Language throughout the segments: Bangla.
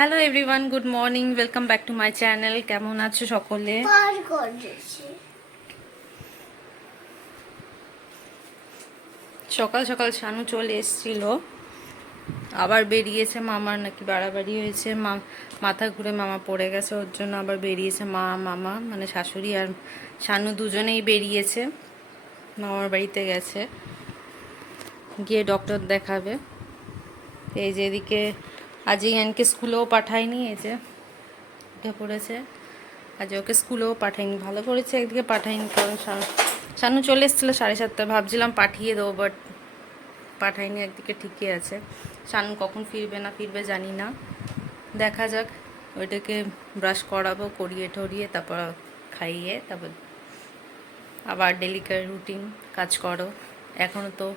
Hello everyone, good morning, welcome back to my channel. কেমন আছো সকলে? সকাল সকাল শানু চলে এসেছিল, আবার বেরিয়েছে। মামার নাকি বাড়াবাড়ি হয়েছে, মাথা ঘুরে মামা পড়ে গেছে, ওর জন্য আবার বেরিয়েছে। মামা মানে শাশুড়ি আর শানু দুজনেই বেরিয়েছে, মামার বাড়িতে গেছে, গিয়ে ডক্টর দেখাবে। এই যে এদিকে আজ ইয়ানকে স্কুলেও পাঠায়নি, এই যে উঠে পড়েছে। আজ ওকে স্কুলেও পাঠায়নি, ভালো করেছে একদিকে পাঠায়নি, কারণ শানু চলে এসেছিলো 7:30। ভাবছিলাম পাঠিয়ে দেবো, বাট পাঠায়নি। একদিকে ঠিকই আছে, শানু কখন ফিরবে না ফিরবে জানি না, দেখা যাক। ওইটাকে ব্রাশ করাবো, করিয়ে টরিয়ে তারপর খাইয়ে তারপর আবার ডেলিকার রুটিন কাজ করো। এখনও তো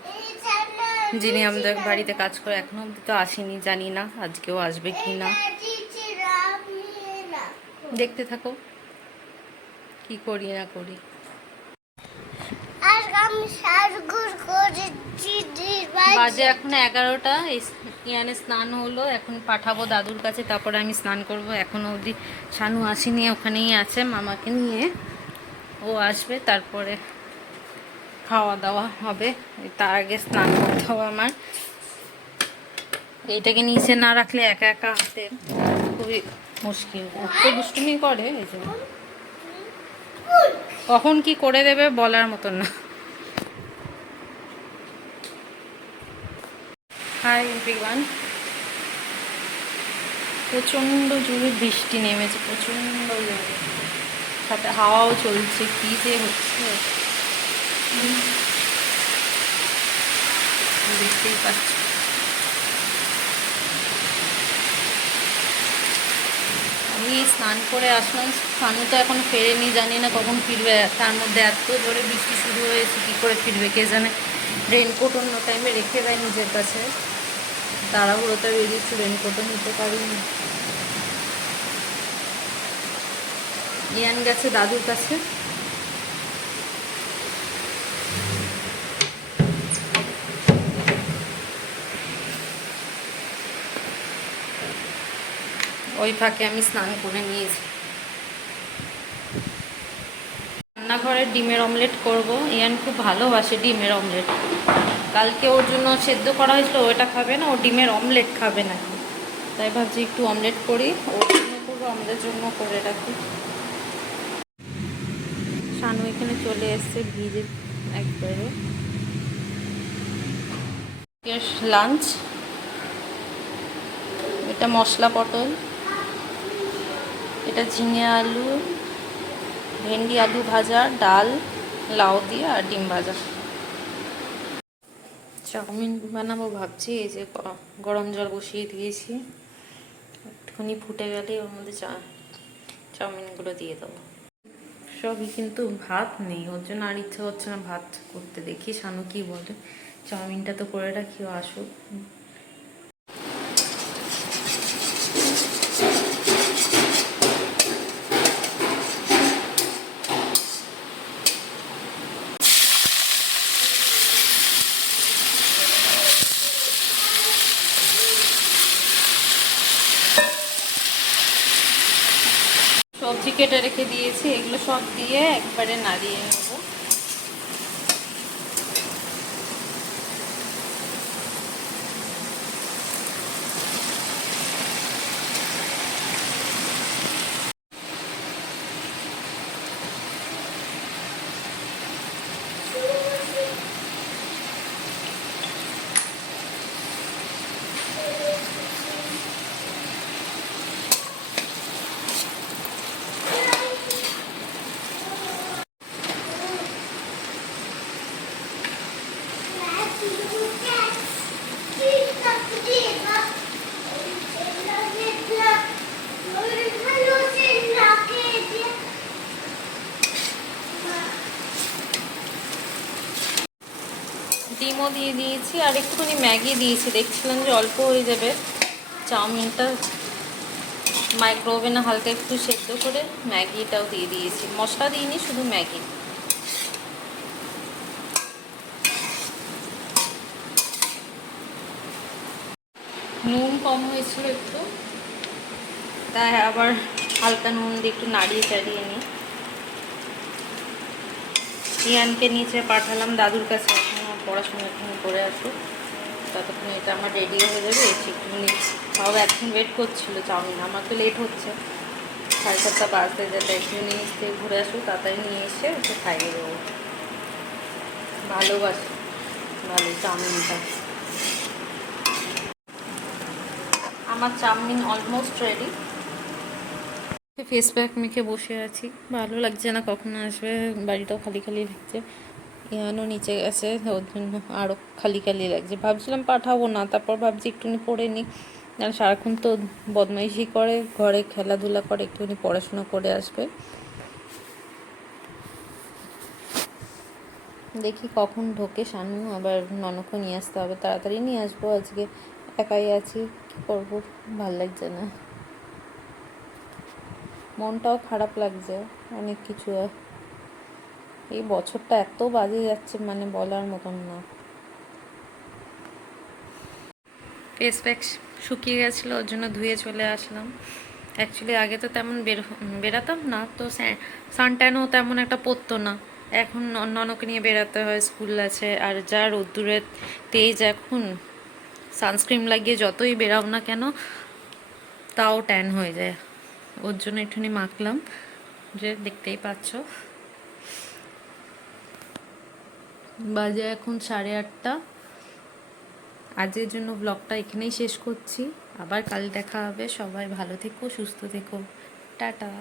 যিনি আমাদের বাড়িতে কাজ করে এখনও অবধি তো আসেনি, জানি না আজকেও আসবে কি না। দেখতে থাকো কি করি না করি। বাজে এখন 11টা। ইয়ানে স্নান হলো, এখন পাঠাবো দাদুর কাছে, তারপরে আমি স্নান করব। এখনো অবধি শানু আসেনি, ওখানেই আছে মামাকে নিয়ে। ও আসবে তারপরে খাওয়া দাওয়া হবে, তার আগে স্নান করতে হবে আমার। এইটাকে নিচে না রাখলে একা একা হাতে খুবই মুশকিল। তো দুষ্টুমি করে, এই যে কখন কি করে দেবে বলার মতন না। হাই এভরিওয়ান, প্রচণ্ড জোরে বৃষ্টি নেমেছে, প্রচণ্ড জোরে, সাথে হাওয়াও চলছে, কী যে হচ্ছে দেখতেই পাচ্ছি। আমি স্নান করে আসলাম, স্নানু তো এখন ফেরেনি, জানি না কখন ফিরবে। তার মধ্যে এত জোরে বৃষ্টি শুরু হয়েছে, কী করে ফিরবে কে জানে। রেনকোট অন্য টাইমে রেখে দেয় নিজের কাছে, তাড়াহুড়োতে বেরিয়েছি, রেনকোটও নিতে পারিনি। ইয়ান গেছে দাদুর কাছে, ওই ফাঁকে আমি স্নান করে নিয়েছি। রান্নাঘরে ডিমের অমলেট করব। ইয়ান খুব ভালোবাসে ডিমের অমলেট, কালকে ওর জন্য সেদ্ধ করা হয়েছিল, ওটা খাবে না, ও ডিমের অমলেট খাবে না। তাই ভাবছি একটু অমলেট করি, ওর জন্য করবো, আমাদের জন্য করে রাখি। শানু এখানে চলে এসছে ভিজে একবারে। লাঞ্চ, এটা মশলা পটল, এটা ঝিঙে আলু, ভেন্ডি আলু ভাজা, ডাল, লাউ দিয়ে আর ডিম ভাজা। চাউমিন বানাবো ভাবছি, এই যে গরম জল বসিয়ে দিয়েছি, একটুখানি ফুটে গেলে ওর মধ্যে চাউমিনগুলো দিয়ে দেবো। সবই কিন্তু ভাত নেই, ওর জন্য আর ইচ্ছা হচ্ছে না ভাত করতে। দেখি শানু কি বলে, চাউমিনটা তো করে রাখি, ও আসুক। সবজি কেটে রেখে দিয়েছি, এগুলো সব দিয়ে একবারে নাড়িয়ে নেবো। ডিমও দিয়ে দিয়েছি আর একটুখানি ম্যাগি দিয়েছি, দেখছিলাম যে অল্প হয়ে যাবে। চাউমিনটা মাইক্রো ওভেনে হালকা একটু সেদ্ধ করে ম্যাগিটাও দিয়ে দিয়েছি, মশলা দিইনি, শুধু ম্যাগি। নুন কম হয়েছিল একটু, তাই আবার হালকা নুন দিয়ে একটু নাড়িয়ে চাড়িয়ে নিই। ইয়ানকে নিচে পাঠালাম দাদুর কাছে, এখনো পড়াশোনা এখানে করে আসুক, ততক্ষণ এটা আমার রেডি হয়ে যাবে। এসে একটুখানি সব এখন ওয়েট করছিল চাউমিন, আমার তো লেট হচ্ছে, 7:30 বাজতে যেতে একটু নিচ থেকে ঘুরে আসুক, তাড়াতাড়ি নিয়ে এসে ওকে খাইয়ে দেবো। ভালোবাসি ভালো চাউমিনটা। আমার chow mein almost ready. Face pack মেখে বসে আছি, ভালো লাগছে না, কখন আসবে, বাড়িটাও খালি খালি লাগছে। ইয়ানও নিচে গেছে, ওর জন্য আরও খালি খালি লাগছে। ভাবছিলাম পাঠাবো না, তারপর ভাবছি একটুখানি পড়ে নিই, কারণ সারাক্ষণ তো বদমাইশি করে, ঘরে খেলাধুলা করে, একটুখানি পড়াশোনা করে আসবে। দেখি কখন ঢোকে শানু, আবার ননকও নিয়ে আসতে হবে, তাড়াতাড়ি নিয়ে আসবো। আজকে একাই আছি, কী করবো, ভাল লাগছে না, মনটাও খারাপ লাগছে অনেক কিছু। এই বছরটা এত বাজে যাচ্ছে, মানে বলার মতন না। ফেস প্যাক শুকিয়ে গেছিলো, ওর জন্য ধুয়ে চলে আসলাম। অ্যাকচুয়ালি আগে তো তেমন বেরাতাম না, তো সানট্যানও তেমন একটা পড়তো না। এখন ননকে নিয়ে বেরাতে হয়, স্কুল আছে, আর যা রোদ্দুরের তেজ এখন, সানস্ক্রিন লাগিয়ে যতই বেরাও না কেন তাও ট্যান হয়ে যায়। ওর জন্য একটুখানি মাখলাম, যে দেখতেই পাচ্ছ। বাজে এখন 8:30। আজকের জন্য ব্লগটা এখানেই শেষ করছি, আবার কাল দেখা হবে। সবাই ভালো থেকো, সুস্থ থেকো, টাটা।